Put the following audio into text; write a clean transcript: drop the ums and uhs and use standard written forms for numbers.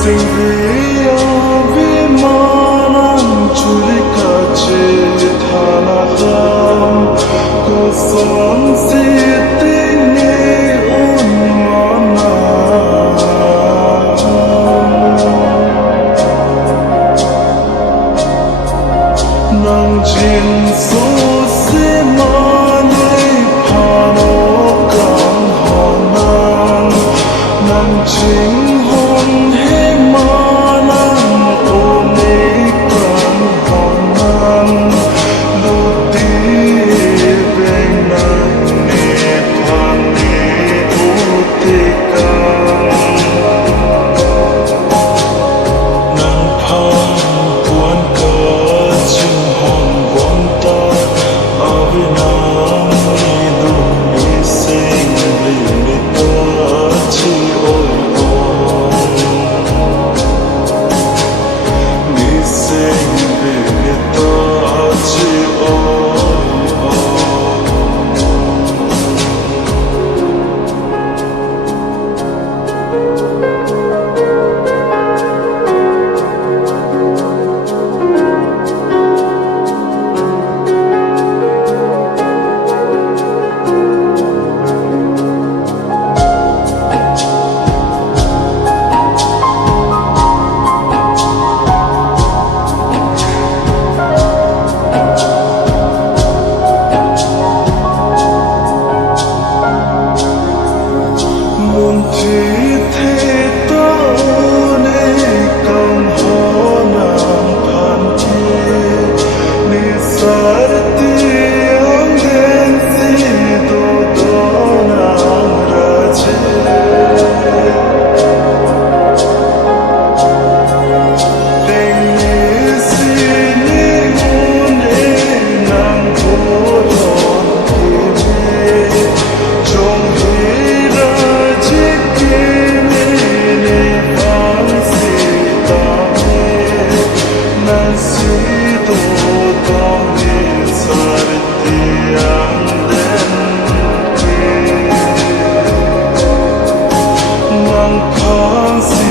Singriya vimanam churikache thanadam kosam sitini unmanam nang jin so se manai phanokam honam nang jing hon he manam onikam honam luti venang ne phane utikam nang phang puan ka chung hon bon ta avinam ni du ni sing li ni ta chi oi ni sing li ni ta chi oi Nang khang si